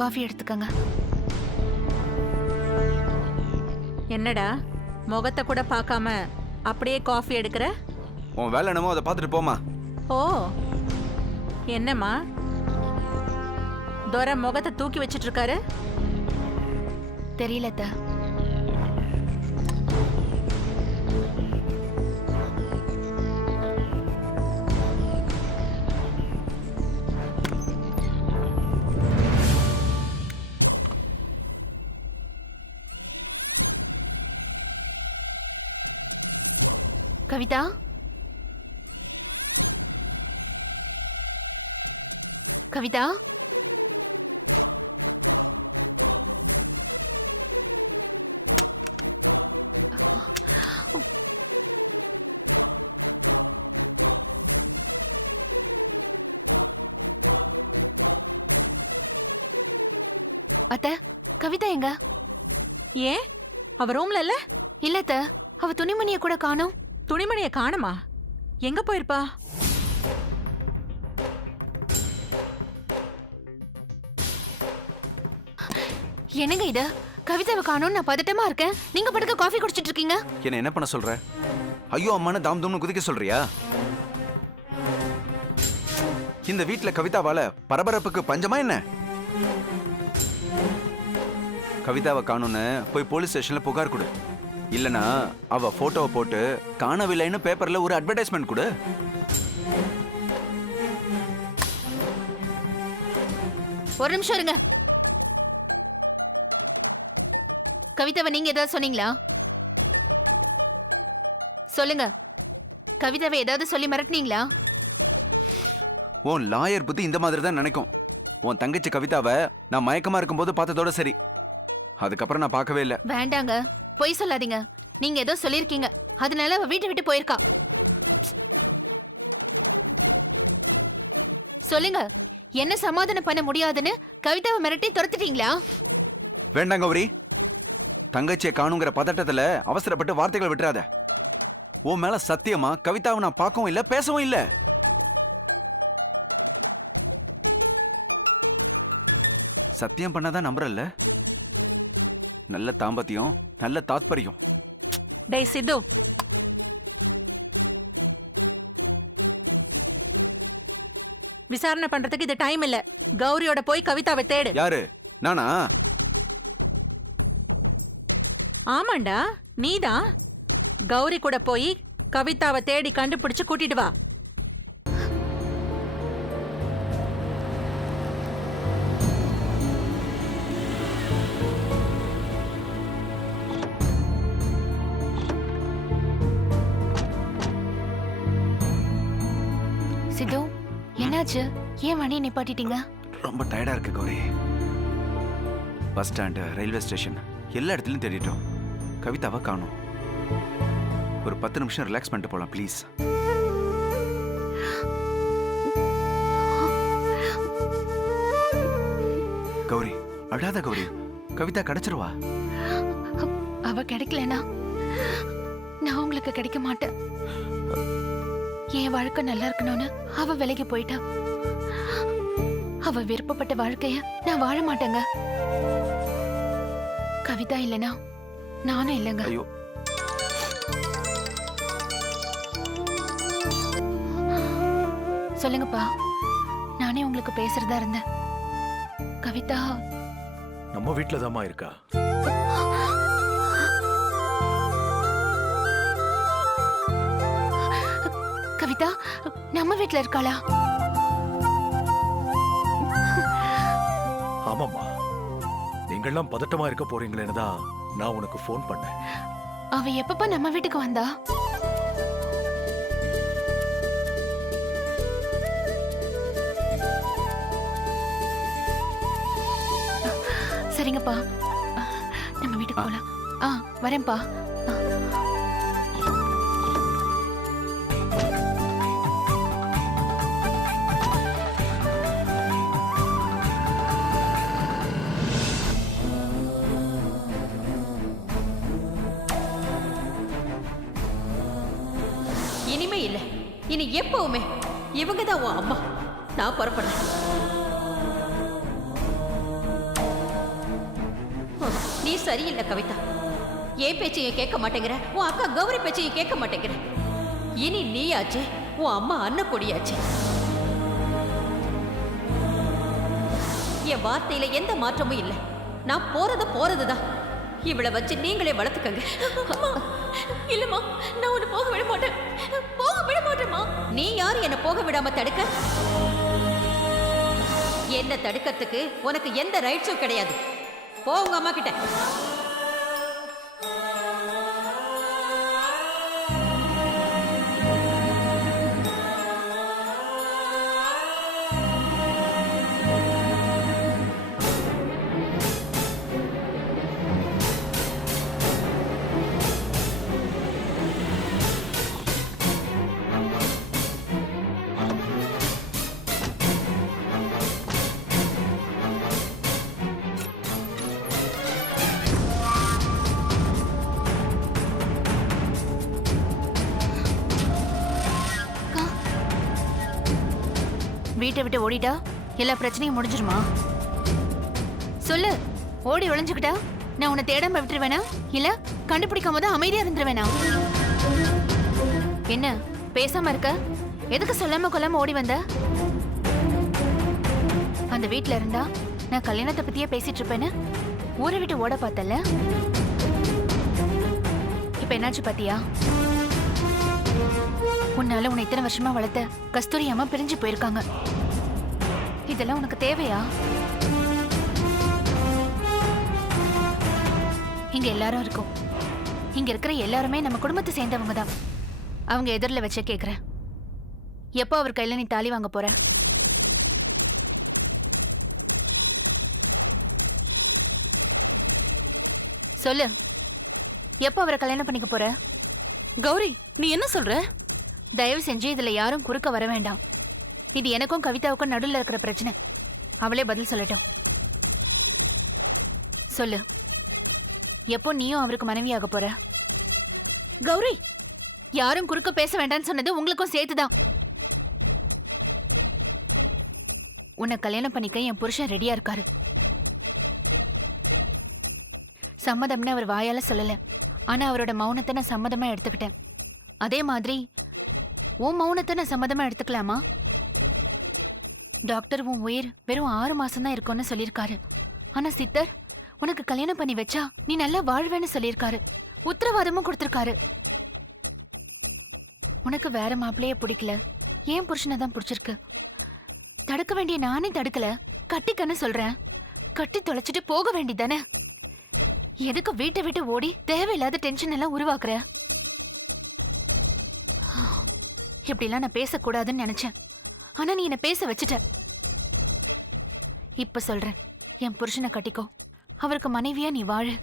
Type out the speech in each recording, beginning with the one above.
Coffee எடுத்துக்கங்க. என்னடா முகத்தை கூட பார்க்காம அப்படியே காஃபி எடுக்கிற? உன் வேலை என்னமோ அதை பார்த்துட்டு போமா. ஓ என்னம்மா துரை முகத்தை தூக்கி வச்சிட்டு இருக்காரு? தெரியல அத்தை. கவிதா, கவிதா, அத்தை கவிதா எங்க? ஏன் அவ ரூம்ல இல்ல? இல்ல அத்தை, அவ துணிமணிய கூட காணோம். துணிமணிய காணுமா? எங்க போயிருப்பா? என்னங்க இது? கவிதாவை காணோம், நான் பதட்டமா இருக்கேன். நீங்க படுக்க காஃபி குடிச்சிட்டு இருக்கீங்க. என்ன பண்ண சொல்ற? ஐயோ அம்மானு தாம் தூம்னு குதிக்க சொல்றியா? இந்த வீட்டுல கவிதாவால பரபரப்புக்கு பஞ்சமா என்ன? கவிதாவை காணும்னு போய் போலீஸ் ஸ்டேஷன்ல புகார் கொடு. இல்லனா அவ போட்டோவை போட்டு காணவில்லைன்னு பேப்பர்ல ஒரு அட்வர்டைஸ்மெண்ட் கொடு. ஒரு நிமிஷம் இருங்க. கவிதாவை நீங்க ஏதாவது சொன்னீங்களா? சொல்லுங்க. கவிதாவை ஏதாவது சொல்லி மிரட்டினீங்களா? உன் லாயர் புத்தி இந்த மாதிரி தான் நினைக்கும். உன் தங்கச்சி கவிதாவை நான் மயக்கமா இருக்கும்போது பார்த்ததோட சரி. அதுக்கப்புறம் நான் பார்க்கவே இல்லை. வேண்டாங்க, பொய் சொல்லாதீங்க. நீங்க ஏதோ சொல்லிருக்கீங்க, அதனால அவ வீட்டை விட்டு போயிருக்கா. சொல்லுங்க, என்ன சமாதானம் பண்ண முடியாதுன்னு கவிதாவை மிரட்டி துரத்துட்டீங்களா? வேண்டாங்க கௌரி, தங்கச்சியை காணுங்கிற பதட்டத்துல அவசரப்பட்டு வார்த்தைகள் விட்டுறாத. உன் மேல சத்தியமா கவிதாவை நான் பார்க்கவும் இல்லை, பேசவும் இல்லை. சத்தியம் பண்ணாதான் நம்புறல்ல. நல்ல தாம்பத்தியம், நல்ல தாத்பரியம். டேய் சித்து, விசாரணை பண்றதுக்கு இது டைம் இல்ல. கௌரியோட போய் கவிதாவை தேடு. யாரு? நானா? ஆமாண்டா, நீதான். கௌரி கூட போய் கவிதாவை தேடி கண்டுபிடிச்சு கூட்டிட்டு வா. சித்து, என்னாச்சு? ஏன் வண்டியை நிப்பாட்டிட்டீங்க? ரொம்ப டயர்டா இருக்கு Gauri. Bus stand, railway station எல்லா இடத்துலயும் தேடிட்டோம். கவிதாவை காணோம். ஒரு 10 நிமிஷம் ரிலாக்ஸ் பண்ணிட்டு போலாம் ப்ளீஸ். கௌரி அழாத கௌரி, கவிதா கிடைச்சிருவா. அவ கிடைக்கலனா நான் உங்களுக்கு கிடைக்க மாட்டேன். என் வாழ்க்கை நல்லா இருக்கணும்னு அவ விலைக்கு போயிட்டா. அவ விருப்பப்பட்ட வாழ்க்கைய நான் வாழ மாட்டேங்க. கவிதா இல்லனா நானும் இல்லைங்க. ஐயோ, சொல்லுங்கப்பா, நானே உங்களுக்கு பேசுறதா இருந்தேன். கவிதா நம்ம வீட்டுல தாமா இருக்கா. கவிதா நம்ம வீட்டுல இருக்காளா? ஆமாம்மா, நீங்கெல்லாம் பதட்டமா இருக்க போறீங்களேன்னு தான் நான் உனக்கு ஃபோன் பண்ணேன். அவ எப்பப்ப நம்ம வீட்டுக்கு வந்தா? சரிங்கப்பா, நம்ம வீட்டுக்கு போலாம். வரேன்ப்பா. இனிமே இல்ல, இனி எப்பவுமே இவங்க தான் உன் அம்மா. நான் புறப்படுறேன். நீ சரியில்லை கவிதா. என் பேச்சையும் கேட்க மாட்டேங்கிற, உன் அக்கா கௌரி பேச்சையும் கேட்க மாட்டேங்கிற. இனி நீயாச்சு, உன் அம்மா அன்னக்கொடியாச்சு. என் வார்த்தையில எந்த மாற்றமும் இல்லை. நான் போறதுதான். இவளை வச்சு நீங்களே வளர்த்துக்கங்க. இல்லம்மா, நான் உன்னை போக விட மாட்டேன். போக விட மாட்டேம்மா. நீ யாரு என்ன போக விடாம தடுக்க? என்ன தடுக்கிறதுக்கு உனக்கு எந்த ரைட்ஸும் கிடையாது. போ உங்க அம்மா கிட்ட. வீட்டை விட்டு ஓடிட்டா எல்லா பிரச்சனையும் முடிஞ்சிருமா? சொல்லு. ஓடி ஒளிஞ்சுக்கிட்டா நான் உன்னை தேடாம விட்டுருவேனா, இல்ல கண்டுபிடிக்கும் போது அமைதியா இருந்துருவேனா? என்ன பேசாம இருக்க? எதுக்கு சொல்லாம கொல்லாம ஓடி வந்த? அந்த வீட்ல இருந்தா நான் கல்யாணத்தை பத்தியே பேசிட்டு இருப்பேன்னு ஊரை விட்டு ஓட பார்த்தல. இப்ப என்னாச்சு பாத்தியா? உன்னால உன்னை இத்தனை வருஷமா வளர்த்த கஸ்தூரி அம்மா பிரிஞ்சு போயிருக்காங்க. இதெல்லாம் உனக்கு தேவையா? இங்க எல்லாரும் இருக்கும். இங்க இருக்கிற எல்லாருமே நம்ம குடும்பத்தை சேர்ந்தவங்க தான். அவங்க எதிரில் வச்ச கேக்குறேன், எப்போ அவர் கையில நீ தாலி வாங்க போற? சொல்லு. எப்போ அவரை கல்யாணம் பண்ணிக்க போற? கௌரி, நீ என்ன சொல்ற? தயவு செஞ்சு இதுல யாரும் குறுக்க வர வேண்டாம். இது எனக்கும் கவிதாவுக்கும் நடுவில் இருக்கிற பிரச்சனை. அவளே பதில் சொல்லட்டும். சொல்லு. எப்போ நீயும் அவருக்கு மனைவியாக போற? கௌரி, யாரும் குறுக்க பேச வேண்டாம்னு சொன்னது உங்களுக்கும் சேர்த்துதான். உன்னை கல்யாணம் பண்ணிக்க என் புருஷன் ரெடியா இருக்காரு. சம்மதம்னு அவர் வாயால சொல்லல, ஆனா அவரோட மௌனத்தை நான் சம்மதமா எடுத்துக்கிட்டேன். அதே மாதிரி உன் மௌனத்தை நான் சம்மதமா எடுத்துக்கலாமா? டாக்டர் உன் உயிர் வெறும் 6 மாசம்தான் இருக்கும்னு சொல்லியிருக்காரு. ஆனா சித்தர் உனக்கு கல்யாணம் பண்ணி வச்சா நீ நல்லா வாழ்வேன்னு சொல்லியிருக்காரு. உத்தரவாதமும் கொடுத்திருக்காரு. உனக்கு வேற மாப்பிள்ளைய பிடிக்கல, ஏன் புருஷனை தான் பிடிச்சிருக்கு. தடுக்க வேண்டிய நானே தடுக்கல, கட்டிக்கன்னு சொல்றேன். கட்டி தொலைச்சிட்டு போக வேண்டியதானே. எதுக்கு வீட்டை விட்டு ஓடி தேவையில்லாத டென்ஷன் எல்லாம் உருவாக்குற? இப்படிலாம் நான் பேசக்கூடாதுன்னு நினைச்சேன், ஆனா நீ என்ன பேச வச்சுட்ட. இப்ப சொல்றேன், என் புருஷனை கட்டிக்கோ. அவருக்கு மனைவியா நீ வாழு.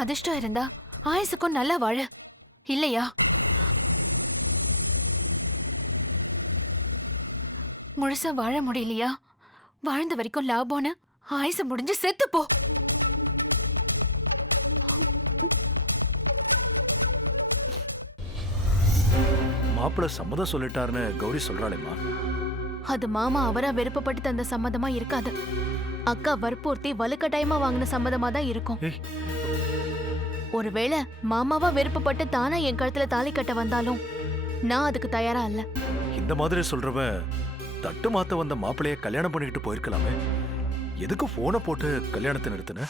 அதிர்ஷ்டம் இருந்தா ஆயுசுக்கும் நல்லா வாழு. இல்லையா முழுசா வாழ முடியலையா? வாழ்ந்த வரைக்கும் லாபம்னு ஆயுசு முடிஞ்சு செத்து போ. மாப்பிள்ள சம்மதம் சொல்லிட்டாருன்னு கௌரி சொல்றாளேம்மா. அது மாமா அவரா விருப்பப்பட்டு தந்த சம்மதமா இருக்காது. அக்கா வற்புறுத்தி வலுக்கட்டாயமா வாங்கின சம்மதமா தான் இருக்கும். ஏய். ஒருவேளை மாமாவா விருப்பப்பட்டு தானா என் கழுத்துல தாலி கட்ட வந்தாலும் நான் அதுக்கு தயாரா இல்ல. இந்த மாதிரி சொல்றவன் தட்டு மாத்த வந்த மாப்பிள்ளைய கல்யாணம் பண்ணிக்கிட்டு போயிருக்கலாமே. எதுக்கு போனை போட்டு கல்யாணத்தை நிறுத்தின?